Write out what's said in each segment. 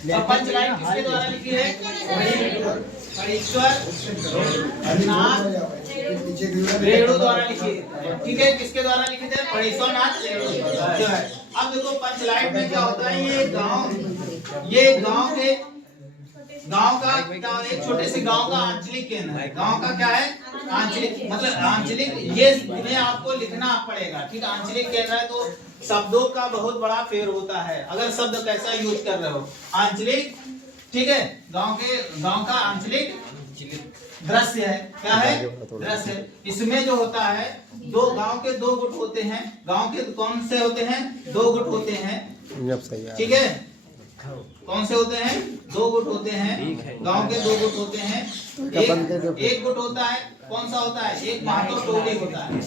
Punch line किसके द्वारा लिखी है? फणीश्वर नाथ रेणु द्वारा लिखी है। ठीक है, किसके द्वारा लिखी थे? फणीश्वर नाथ रेणु जो है। अब देखो पंच लाइन में क्या होता है, ये गांव का क्या, एक छोटे से गांव का आंचलिक केंद्र है। गांव का क्या है? आंचलिक, मतलब आंचलिक, ये इन्हें आपको लिखना पड़ेगा। ठीक है, आंचलिक केंद्र है तो शब्दों का बहुत बड़ा फेर होता है। अगर शब्द कैसा यूज कर रहे हो, आंचलिक, ठीक है, गांव का आंचलिक दृश्य है। क्या है? दृश्य। इसमें जो होता है, दो गांव के दो गुट होते हैं। गांव के कौन से होते हैं? दो गुट होते हैं। ठीक है, कौन से होते हैं? दो गुट होते हैं। गांव के दो गुट होते हैं। एक गुट होता है, कौन सा होता है? एक महतो टोली होता है।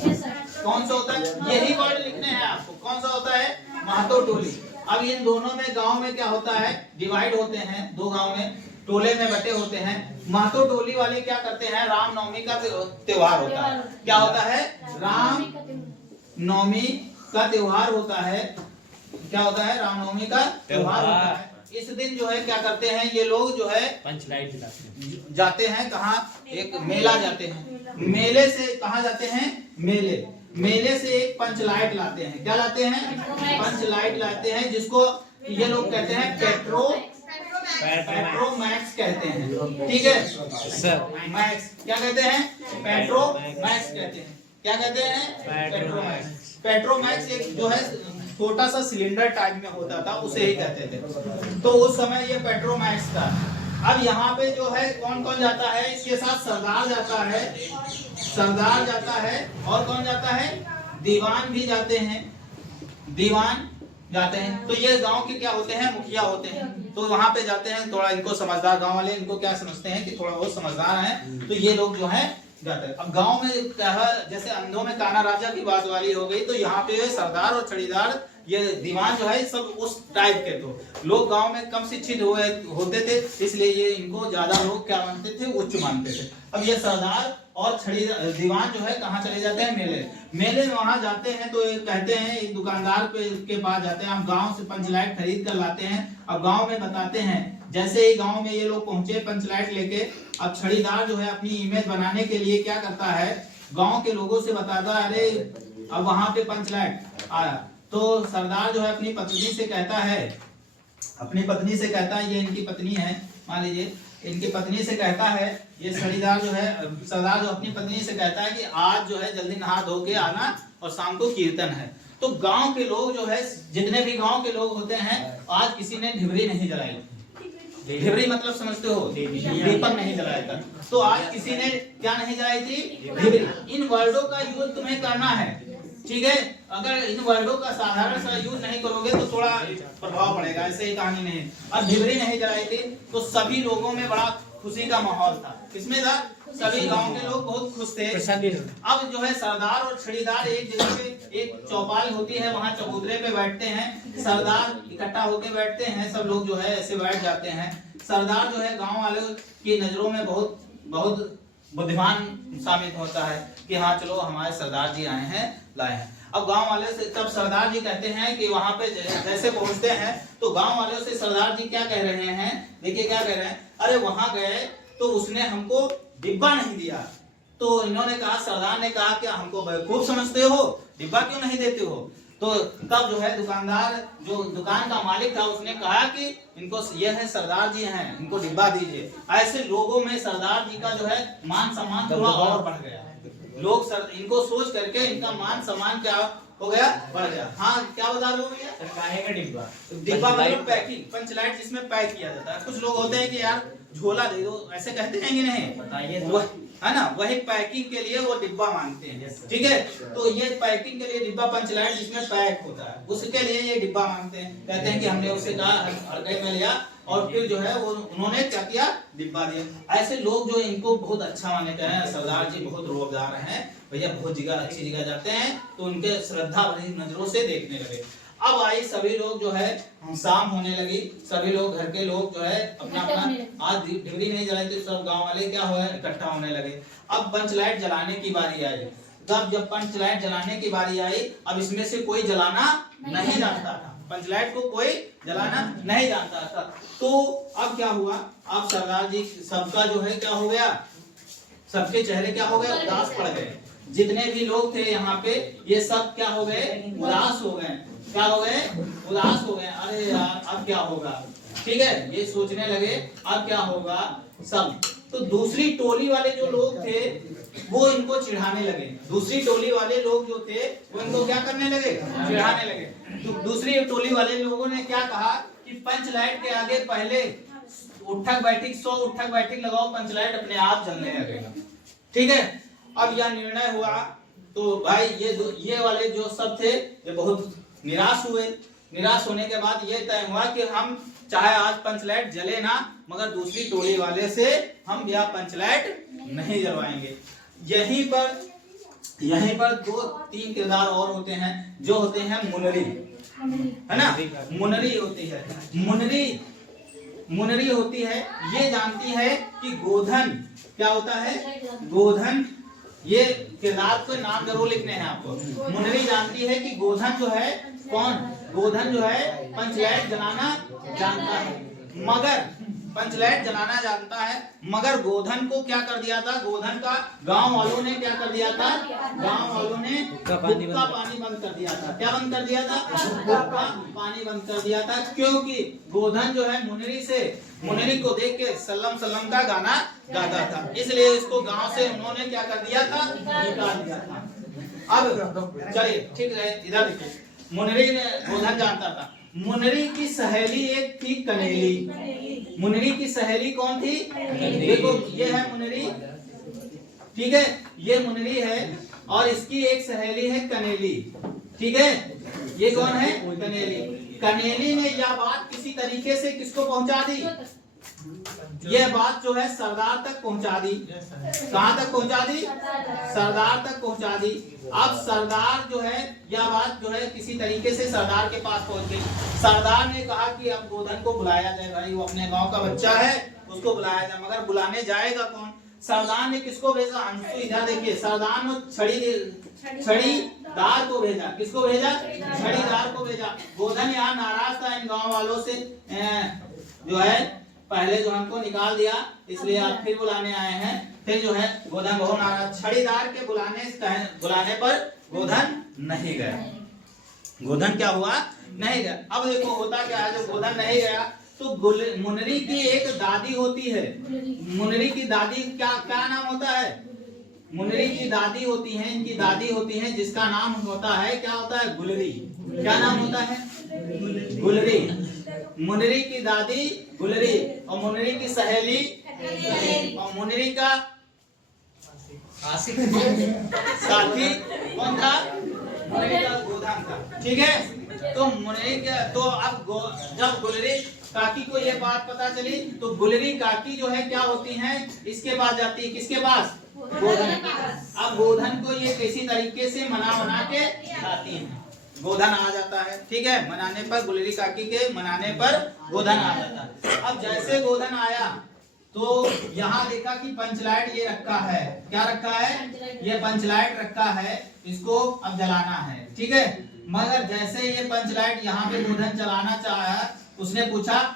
कौन सा होता है? यही वर्ड लिखने हैं आपको। कौन सा होता है? महतो टोली। अब इन दोनों में गांव में क्या होता है? डिवाइड होते हैं, दो गांव में टोले में बटे होते हैं। महतो टोली वाले क्या करते हैं? रामनवमी का त्योहार होता है। क्या होता है? राम नवमी का त्योहार होता है। क्या होता है? रामनवमी का त्योहार होता है। इस दिन जो है क्या करते हैं ये लोग, जो है पंच लाइट जाते हैं। कहाँ? एक मेला जाते हैं। मेले से कहाँ जाते हैं? मेले से एक पंच लाइट लाते हैं। क्या लाते हैं? पंच लाइट लाते हैं, जिसको ये लोग कहते हैं पेट्रोमैक्स कहते हैं। ठीक है सर, मैक्स क्या कहते हैं? पेट्रोमैक्स कहते हैं। क्या कहते हैं? पेट्रोमैक्स एक जो है छोटा सा सिलेंडर टाइप में होता था, उसे ही कहते थे। तो उस समय ये पेट्रोमैक्स था। अब यहाँ पे जो है कौन कौन जाता है इसके साथ? सरदार जाता है और कौन जाता है? दीवान भी जाते हैं। तो ये गांव के क्या होते हैं? मुखिया होते हैं। तो वहां पे जाते हैं। थोड़ा इनको समझदार, गांव वाले इनको क्या समझते हैं कि थोड़ा बहुत समझदार हैं, तो ये लोग जो है जाते हैं। अब गांव में क्या है, जैसे अंधों में काना राजा की बात वाली हो गई, तो यहाँ पे सरदार और छड़ीदार, ये दीवान जो है सब उस टाइप के। तो लोग गांव में कम शिक्षित होते थे, इसलिए ये इनको ज्यादा लोग क्या मानते थे? उच्च मानते थे। अब ये सरदार और दीवान जो है कहाँ चले जाते हैं? मेले में वहां जाते हैं। तो कहते हैं, एक दुकानदार के पास जाते हैं, हम गांव से पंच लाइट खरीद कर लाते हैं। अब गांव में बताते हैं, जैसे ही गांव में ये लोग पहुंचे पंच लाइट लेके, अब छड़ीदार जो है अपनी इमेज बनाने के लिए क्या करता है? गांव के लोगों से बताता है, अरे अब वहां पे पंच लाइट आया। तो सरदार जो है अपनी पत्नी से कहता है, ये इनकी पत्नी है, मान लीजिए इनकी पत्नी से कहता है, ये छड़ीदार जो है, सरदार जो अपनी पत्नी से कहता है कि आज जो है जल्दी नहा धो के आना और शाम को कीर्तन है। तो गांव के लोग जो है, जितने भी गांव के लोग होते हैं, आज किसी ने ढिबरी नहीं जलाई। ढिबरी मतलब समझते हो? दीपक नहीं जलाया था। तो आज किसी ने क्या नहीं जलाई थी? ढिबरी। इन वर्डों का यूज तुम्हें करना है। ठीक है, अगर इन वर्डों का साधारण सा यूज नहीं करोगे तो थोड़ा प्रभाव पड़ेगा। ऐसे ही कहानी नहीं। अब ढिबरी नहीं जलाई थी, तो सभी लोगों में बड़ा खुशी का माहौल था। किसमें था? सभी गांव के लोग बहुत खुश थे। अब जो है सरदार और छड़ीदार एक जगह पे, एक चौपाल होती है, वहां चबूतरे पे बैठते हैं। सरदार इकट्ठा होके बैठते हैं, सब लोग जो है ऐसे बैठ जाते हैं। सरदार जो है गांव वालों की नजरों में बहुत बुद्धिमान साबित होता है कि हाँ चलो हमारे सरदार जी आए हैं, लाए हैं। अब गांव वाले से तब सरदार जी कहते हैं कि वहां पे जैसे पहुंचते हैं तो गांव वालों से सरदार जी क्या कह रहे हैं? देखिए क्या कह रहे हैं, अरे वहां गए तो उसने हमको डिब्बा नहीं दिया। तो इन्होंने कहा, सरदार ने कहा कि हमको बेवकूफ समझते हो, डिब्बा क्यों नहीं देते हो? तो तब जो है दुकानदार, जो दुकान का मालिक था, उसने कहा कि इनको, ये है सरदार जी हैं, इनको डिब्बा दीजिए। ऐसे लोगों में सरदार जी का जो है मान सम्मान थोड़ा और बढ़ गया। लोग इनको सोच करके इनका मान सम्मान क्या हो गया? बढ़ गया। हाँ क्या बता रहे हो भैया? काहे का डिब्बा? डिब्बा मतलब पैकिंग, पंच लाइट जिसमें पैक किया जाता है। कुछ लोग होते हैं कि यार झोला दे दो, ऐसे कहते हैं कि नहीं? बताइए तो। है ना, वही पैकिंग के लिए वो डिब्बा मांगते हैं। ठीक है, तो ये पैकिंग के लिए डिब्बा, पंच लाइट जिसमें पैक होता है, उसके लिए ये डिब्बा मांगते हैं। कहते हैं कि हमने उससे कहा, हड़कई में लिया और फिर जो है वो उन्होंने क्या किया? डिब्बा दिया। ऐसे लोग जो इनको बहुत अच्छा माने कहे हैं, सरदार जी बहुत रोबदार हैं भैया, बहुत जगह अच्छी जगह जाते हैं, तो उनके श्रद्धा भरी नजरों से देखने लगे। अब आई सभी लोग जो है, शाम होने लगी, सभी लोग घर के लोग जो है अपना आज ढिबरी नहीं जलाई, तो सब गांव वाले क्या हुआ? इकट्ठा होने लगे। अब पंच लाइट जलाने की बारी आई। तब जब पंच लाइट जलाने की बारी आई, अब इसमें से कोई जलाना नहीं जानता था। पंच लाइट को कोई जलाना नहीं जानता था। तो अब क्या हुआ, अब सरदार जी सबका जो है क्या हो गया, सबके चेहरे क्या हो गए, उदास पड़ गए। जितने भी लोग थे यहाँ पे ये सब क्या हो गए, उदास हो गए। क्या हो गए, उदास हो गए। अरे यार अब क्या होगा, ठीक है, ये सोचने लगे अब क्या होगा सब। तो दूसरी टोली वाले जो लोग थे वो इनको चिढ़ाने लगे। दूसरी टोली वाले लोग जो थे वो इनको क्या करने लगे, चिढ़ाने लगे। तो दूसरी टोली वाले लोगों ने क्या कहा कि पंच लाइट के आगे पहले उठक बैठक 100 उठक बैठक लगाओ, पंच लाइट अपने आप जलने लगेगा। ठीक है, अब यह निर्णय हुआ। तो भाई ये वाले जो सब थे ये बहुत निराश हुए। निराश होने के बाद ये तय हुआ कि हम चाहे आज पंचलाइट जले ना, मगर दूसरी टोली वाले से हम यह पंचलाइट नहीं जलवाएंगे। यहीं पर 2-3 किरदार और होते हैं जो होते हैं मुनरी, है ना, मुनरी होती है। मुनरी होती है, ये जानती है कि गोधन क्या होता है, गोधन, ये किरदार के नाम जरूर लिखने हैं आपको। मुनरी जानती है कि गोधन जो है कौन, गोधन जो है पंचलाइट जलाना जानता है, मगर पंचलाइट जलाना जानता है, मगर गोधन को क्या कर दिया था, गोधन का गांव वालों ने क्या कर दिया था, गांव वालों ने हुक्का पानी बंद कर दिया था। क्या बंद कर दिया था, हुक्का पानी बंद कर दिया था, क्योंकि गोधन जो है मुनरी को देख के सल्लम सल्लम का गाना गाता था, इसलिए इसको गांव से उन्होंने क्या कर दिया था, निकाल दिया था। अब चलिए ठीक है, इधर देखिए, मुनरी ने गोधन जानता था। मुनरी की सहेली एक थी कनेली। मुनरी की सहेली कौन थी, देखो ये है मुनरी, ठीक है, ये मुनरी है और इसकी एक सहेली है कनेली। ठीक है, ये कौन है, कनेली। कनेली ने यह बात किसी तरीके से किसको पहुंचा दी, यह बात जो है सरदार तक पहुंचा दी। कहां तक पहुंचा दी, सरदार तक पहुंचा दी। अब सरदार जो है यह बात जो है किसी तरीके से सरदार के पास पहुंच गई। सरदार ने कहा कि अब गोधन को बुलाया जाए, भाई वो अपने गांव का बच्चा है, उसको बुलाया जाए, मगर बुलाने जाएगा कौन। सरदार ने किसको भेजा, अंशु इधर देखिए, सरदार ने छड़ीदार को भेजा। किसको भेजा, छड़ीदार को भेजा। गोधन यहाँ नाराज था इन गांव वालों से, जो है पहले जो हमको निकाल दिया, इसलिए आप फिर बुलाने आए हैं। फिर जो है गोधन बहुत नाराज, छड़ीदार के बुलाने पर गोधन नहीं गया। गोधन क्या हुआ, नहीं गया। अब देखो होता क्या है, जब गोधन नहीं गया तो मुनरी की एक दादी होती है। मुनरी की दादी क्या नाम होता है, मुनरी की दादी होती है, इनकी दादी होती है, जिसका नाम होता है, क्या होता है, गुलरी। क्या नाम होता है, गुलरी। मुनरी की दादी गुलरी और मुनरी की सहेली, और मुनरी का साथी कौन था, मुनरी का गोधन था। ठीक है, तो मुनरी का, तो अब जब गुलरी काकी को ये बात पता चली तो गुलरी काकी जो है क्या होती हैं, इसके पास जाती है। किसके पास, गोधन। अब गोधन को ये किसी तरीके से मना के लाती है, गोधन आ जाता है। ठीक है, मनाने पर, गुलरी काकी के मनाने पर गोधन आ जाता है। अब जैसे गोधन आया तो यहाँ देखा कि पंचलाइट ये रखा है। क्या रखा है, ये पंचलाइट रखा है, इसको अब जलाना है। ठीक है, मगर जैसे ये पंचलाइट यहाँ पे गोधन चलाना चाहा, उसने पूछा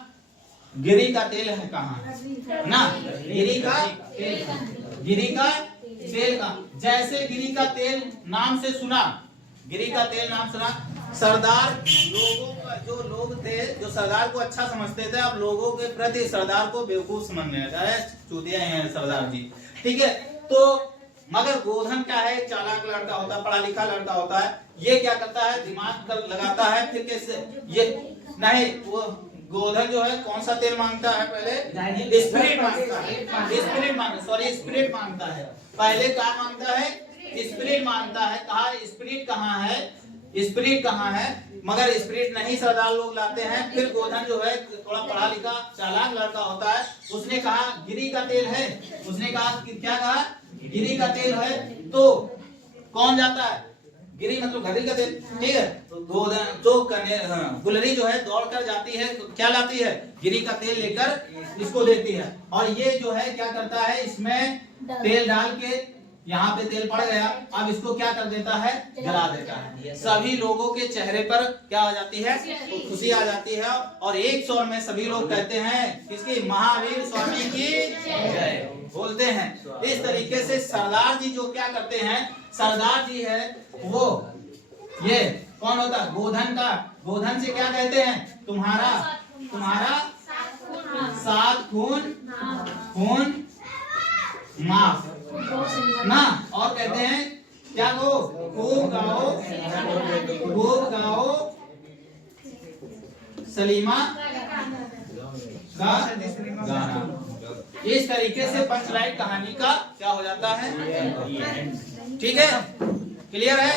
गिरी का तेल है कहाँ ना, गिरी का तेल का। जैसे गिरी का तेल नाम से सुना, गिरी का तेल नाम सुना, सरदार लोगों का, जो लोग थे जो सरदार को अच्छा समझते थे, अब लोगों के प्रति सरदार को बेवकूफ समझने लगा, चूतिया हैं सरदार जी। ठीक है, तो मगर गोधन क्या है, चालाक लड़का होता है, पढ़ा लिखा लड़का होता है, ये क्या करता है, दिमाग लगाता है, फिर कैसे ये नहीं, वो गोधन जो है कौन सा तेल मांगता है, पहले स्पिरिट मांगता है, स्पिरिट मांगता है। पहले क्या मांगता है, स्पिरिट मांगता है। कहा स्पिरिट कहाँ है, स्पिरिट कहाँ है, मगर स्पिरिट नहीं सरदार लोग लाते हैं। फिर गोधन जो है थोड़ा पढ़ा लिखा चालाक लड़का होता है, उसने कहा गिरी का तेल है, उसने कहा क्या कहा, गिरी का तेल है। तो कौन जाता है, गिरी मतलब घड़ी का तेल। ठीक है, तो गोधन तो गुलरी जो है दौड़ कर जाती है, तो क्या लाती है, गिरी का तेल लेकर इसको देती है, और ये जो है क्या करता है, इसमें तेल डाल के यहाँ पे तेल पड़ गया, अब इसको क्या कर देता है, जला देता है। सभी लोगों के चेहरे पर क्या आ जाती है, खुशी आ जाती है और एक स्वर में सभी लोग कहते हैं किसकी, महावीर स्वामी की जय बोलते हैं। इस तरीके से सरदार जी जो क्या करते हैं, सरदार जी है वो ये कौन होता है, गोधन का, गोधन से क्या कहते हैं, तुम्हारा सात खून माफ ना, और कहते हैं क्या, गो खूब गाओ सलीमा का गाना। इस तरीके से पंच लाइन कहानी का क्या हो जाता है, ठीक है, क्लियर है।